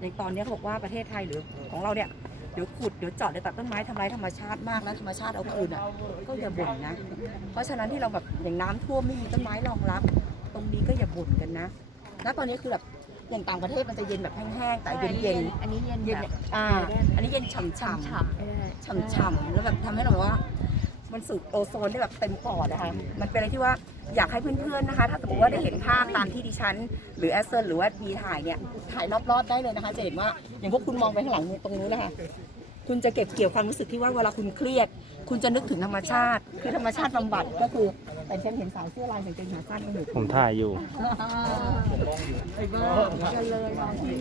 อย่างตอนเนี้ยเขาบอกว่าประเทศไทยหรือของเราเนี่ยเดี๋ยวขุดเดี๋ยวเจาะเดี๋ยวตัดต้นไม้ทำลายธรรมชาติมากแล้วธรรมชาติเอาคืนอะก็อย่าบ่นนะ เพราะฉะนั้นที่เราแบบอย่างน้ำท่วมไม่มีต้นไม้รองรับ ตรงนี้ก็อย่าบ่นกันนะณตอนนี้คือแบบอย่างต่างประเทศมันจะเย็นแบบแห้งๆแต่เย็นเย็นอันนี้เย็นๆเย็นแบบอ่าอันนี้เย็นฉ่ำๆฉ่ำๆไม่ได้ฉ่ำๆแล้วแบบทำให้เราแบบว่า มันสูดโอโซนได้แบบเต็มปอดนะคะมันเป็นอะไรที่ว่าอยากให้เพื่อนๆนะคะ ถ้าสมมติว่าได้เห็นภาพตามที่ดิฉัน หรือแอสเซนหรือว่าบีถ่ายเนี่ยถ่ายรอบๆได้เลยนะคะ จะเห็นว่าอย่างพวกคุณมองไปข้างหลังตรงนู้นนะคะคุณจะเก็บเกี่ยวความรู้สึกที่ว่าเวลาคุณเครียด คุณจะนึกถึงธรรมชาติ คือธรรมชาติบำบัดก็คือแต่ฉันเห็นสาวเสื้อลายกางเกงขาสั้นกันอยู่ผมถ่ายอยู่ไอ้บ้าเกินเลยน้องพี่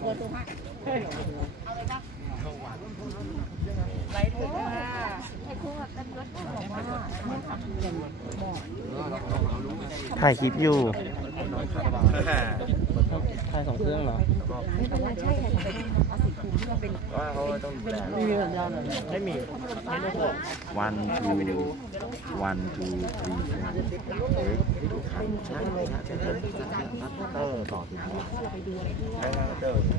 เกินตัวมากเอาเลยปะ ไรถึงว่าไอ้คู่แบบเป็นรถบอกว่าเนี่ยค่ะอย่างบอถ่ายคลิปอยู่ถ่ายสองเครื่องเหรอไม่เป็นไรใช่ค่ะเป็นเอาสีคูที่มันเป็นว่าเขาต้องดูแลไม่มีสัญญาณเหรอไม่มีวันทูวันทูทรีเออต่อถึงเออนี่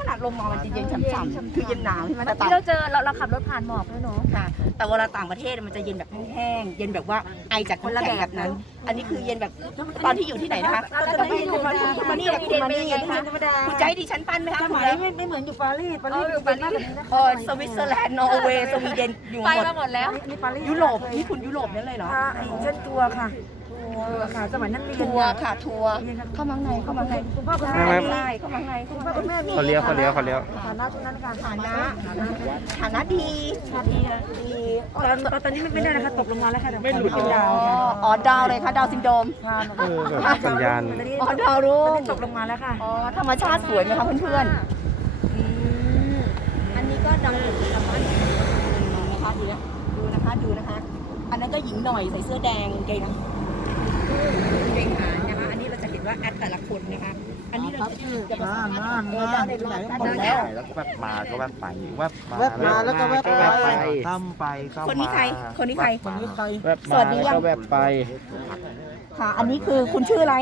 ขนาดลมมามันจะเย็นฉ่ำๆคือเย็นหนาวใช่ไหมแต่ต่างที่เราเจอเราเราขับรถผ่านหมอกด้วยเนาะค่ะ แต่เวลาต่างประเทศมันจะเย็นแบบแห้งๆ เย็นแบบว่าไอจากคนละแข็งแบบนั้น อันนี้คือเย็นแบบตอนที่อยู่ที่ไหนนะคะตอนที่คุณมาคุณมานี่คุณมานี่เป็นยังไงคะคุณจะให้ดิฉันปั้นไหมคะคุณไม่ไม่เหมือนอยู่ปารีสปารีสอยู่ปารีสเออสวิตเซอร์แลนด์นอร์เวย์สวีเดนอยู่ไปหมดมาหมดแล้วนี่ปารีสยุโรปนี่คุณยุโรปนั่นเลยเหรอค่ะไอ้เช่นทัวร์ค่ะ ทัวร์ค่ะสมัยนั้นเรียนทัวร์ค่ะทัวร์เข้ามาข้างในเข้ามาข้างในคุณพ่อคุณไม่แม่ไม่ใช่เข้ามาข้างในเข้ามาข้างในคุณแม่มีเขาเลี้ยวเขาเลี้ยวเขาเลี้ยว ฐานะตรงนั้นค่ะฐานะฐานะดีดีดีตอนตอนนี้ไม่ได้นะคะตกลงมาแล้วค่ะไม่หลุด อ๋เป็นดาวอค่ะอ๋อดาวเลยค่ะดาวซินโดรมค่ะเออแบบสัญญาณอ๋อดาวรุ่ตอนงนี้ตกลงมาแล้วค่ะ อ๋อธรรมชาติสวยไหมคะเพื่อนๆอืมอันนี้ก็ดาวดึกกับบ้านดูนะคะดูนะดูนะคะดูนะคะ อันนั้นก็หญิงหน่อยใส่เสื้อแดงกางเกงกา งเกงหางนะคะ อันนี้เราจะเห็นว่าแอดแต่ละคนนะคะ อันนี้เราจะจะมาสัมภาษณ์เออได้เลยรอบด้านหน้าแล้วก็แวบมาก็แวบไปแวบมาแวบมาแล้วก็แวบไปข้ามไปข้ามคนนี้ใคร คนนี้ใคร คนนี้ใครแวบสวัมาสดีแล้วยังก็แวบไปค่ะ อันนี้คือคุณชื่ออะไร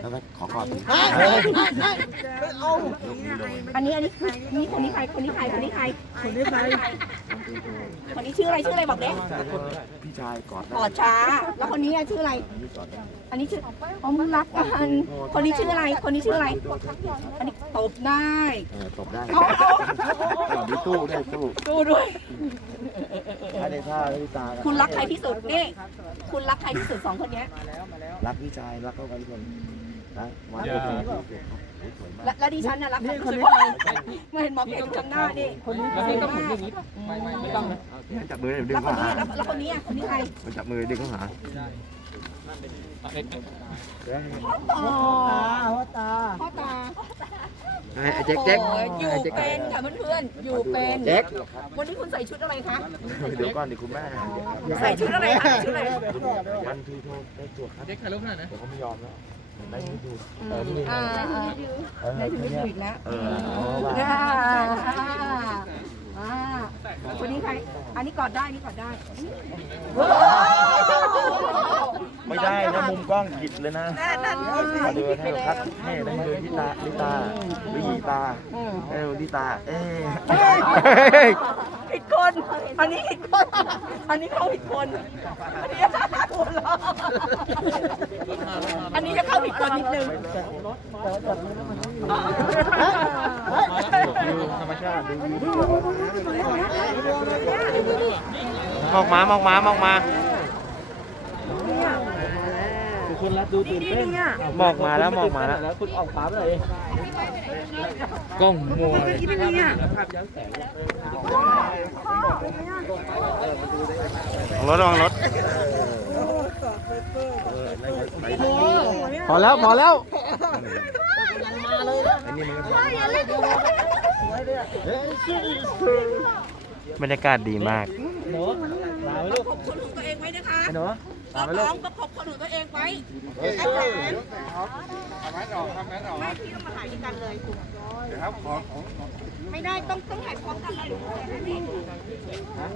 แล้วก็ขอกอดอันนี้อันนี้คือนี่คนนี้ใคร คนนี้ใคร คนนี้ใคร คนนี้ใคร คนนี้ชื่ออะไรชื่ออะไรบอกเด้พี่ชายกอดกอดช้า แล้วคนนี้อะชื่ออะไร อันนี้ชื่ออ๋อมึงรักกันคนนี้ชื่ออะไร คนนี้ชื่ออะไร อันนี้ตบได้เออตบได้เอาเอามีตู้ได้ตู้ดูด้วยถ้าในท่าพี่ตาคุณรักใครที่สุดนี่ คุณรักใครที่สุดสองคนเนี้ยรักพี่ชายรักเท่ากันทุกคนนะวันนี้สวยมาก และและดิฉันน่ะรักใครที่สุดเพราะอะไรไม่เห็นหมอเพจอยู่ข้างหน้านี่คนนี้คนนี้ก็หมุนอย่างนี้จับมือดึงแล้วคเข้านหานี้แล้วแล้วคนนี้อะคนนี้ใครมันจับมือดึงเข้าหาอ๋อพ่อตาพ่อตาไอ้แจ็คแจ็คโอ้ยอยู่เป็นค่ะเพื่อนๆอยู่เป็นแจ็ควันนี้คุณใส่ชุดอะไรคะเดี๋ยวก่อนดิคุณแม่ใส่ชุดอะไรคะชุดอะไร วันที่โทษได้ตรวจครับเด็กถ่ายรูปหน่อยนะเดี๋ยวเขาไม่ยอมแล้ว ได้ที่ดูเออนี่อ่าเออในชีวิตผิดแล้วเอออ่าอ่าวันนี้ใคร อันนี้กอดได้อันนี่กอดได้ไม่ได้นะมุมกล้องผิดเลยนะมาเดินให้คัดให้ได้เดินที่ตาลิตาหรือยีตาเออลิตา เอ๊ะผิดคน อันนี้ผิดคน อันนี้เขาผิดคน อันนี้หัวเราะ อันนี้จะเข้าผิดคนนิดนึงธรรมชาติดูวิวมอกมามอกมามอกมาคุณรัดดูตื่นเต้นมอกมาแล้วมอกมาแล้วคุณออกขาไปเลยกล้องมัวคิดเป็นไงอะรถระวังรถ พอแล้วพอแล้วอันนี้มันก็บรรยากาศดีมากหนูตาไว้ลูกขอบคนของตัวเองไว้นะคะหนูตาไว้ลูน้กองประคบคนของตัวเองไว้ไม่พี่ต้องมาถ่ายด้วยกันเลยไม่ได้ต้องต้องถ่ายพร้อมกันเลย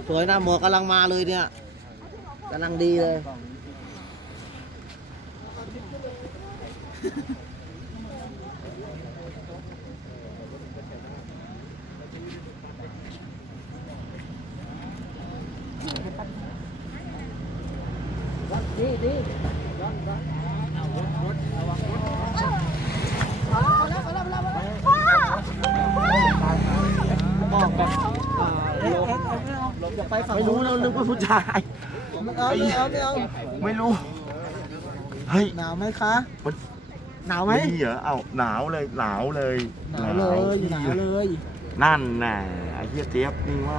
สวยนะหมวกกำลังมาเลยเนี่ยกำลังดีเลย ดีดีเอารถรถระวังรถพ่อพ่อบอกแบบลมจะไปฝั่งไม่รู้เรานึกว่าผู้ชายไม่เอาไม่เอาไม่เอาไม่รู้ เฮ้ยหนาวไหมคะ หนาวไหมนี่เหรอเอาหนาวเลยหนาวเลยหนาวเลยหนาวเลย นั่นน่ะไอ้เหี้ยเจี๊ยบนี่ว่า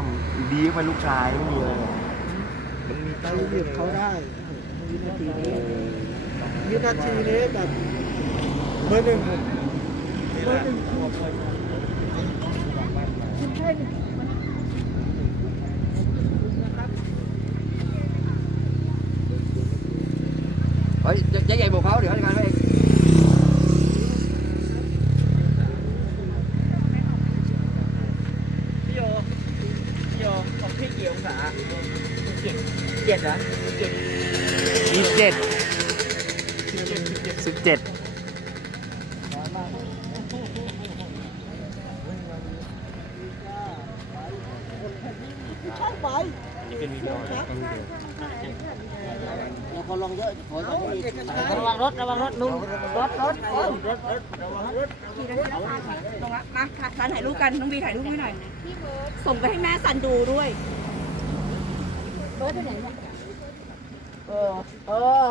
ดีไปลูกชายไม่มีเลยมันมีเราตั้งหยุดเขาได้วินาทีนี้วินาทีนี้แบบเบอร์หนึ่งเบอร์หนึ่งเฮ้ยใหญ่ๆบอกเขาเดี๋ยวการไปพี่โยพี่โยของพี่กี่องศาเจ็ดเจ็ดเหรอเจ็ด ยี่สิบเจ็ดสิบเจ็ดช่างไปเราพอลองเยอะขอลองอีกระวังรถระวังรถลุงรถรถรถรถรถขี่ได้แล้วค่ะตรงนั้นมาค่ะการถ่ายรูปกันน้องบีถ่ายรูปให้หน่อยส่งไปให้แม่สันดูด้วยเบิร์ดไปไหนเนี่ย เออ เออ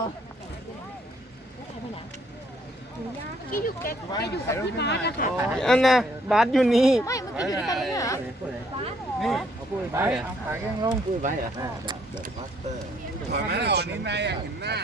กี้อยู่แกแกอยู่กับพี่มาร์ทอะค่ะ อันน่ะบาสอยู่นี่ ไม่เมื่อกี้อยู่ด้วยกันเลยเหรอบ้าเหรอไปขาแข้งลงพูดไปอะถอยมาแล้ววันนี้นายอยากเห็นหน้า